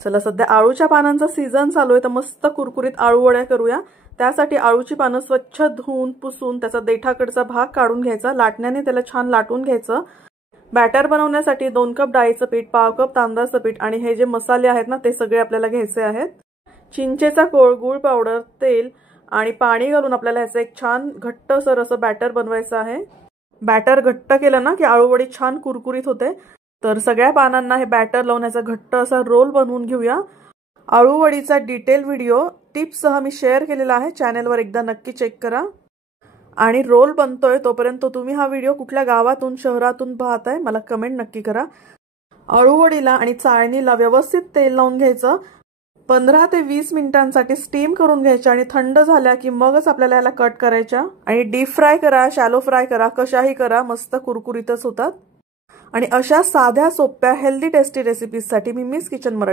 चला सध्या आळूच्या पानांचा सीझन चालू आहे तर मस्त कुरकुरीत आळू वड्या करूया। त्यासाठी आळूची पानं स्वच्छ धुवून पुसून त्याचा देठाकडचा भाग काढून घ्यायचा, लाटण्याने त्याला छान लाटून घ्यायचं। बॅटर बनवण्यासाठी 2 कप डाळीचं पीठ, 1/2 कप तांदळाचं पीठ आणि हे जे मसाले आहेत ना ते सगळे आपल्याला घ्यायचे आहेत। चिंचेचा कोळ, गूळ पावडर, तेल आणि पाणी घालून आपल्याला ह्याचं एक छान घट्टसर असं बॅटर बनवायचं आहे। बॅटर घट्ट केलं ना की आळूवडी छान कुरकुरीत होते। तर सगळ्या पानांना हे बॅटर लावून याचा घट्ट असा रोल बनवून घेऊया। आळूवडीचा डिटेल व्हिडिओ टिप्ससह मी शेअर केलेला आहे, चॅनलवर एकदा नक्की चेक करा। आणि रोल बनतोय तोपर्यंत तुम्ही हा व्हिडिओ कुठल्या गावातून शहरातून पाहताय मला कमेंट नक्की करा। आळूवडीला आणि चाळणीला व्यवस्थित तेल लावून घ्यायचं, 15 ते 20 मिनिटांसाठी स्टीम करून घ्यायच्या आणि थंड झाल्या की मगच आपल्याला याला कट करायच्या। आणि डीप फ्राय करा, शॅलो फ्राय करा, कशाही करा, मस्त कुरकुरीतच होतात। आणि अशा साध्या सोप्या हेल्दी टेस्टी रेसिपीजसाठी मी मिस किचन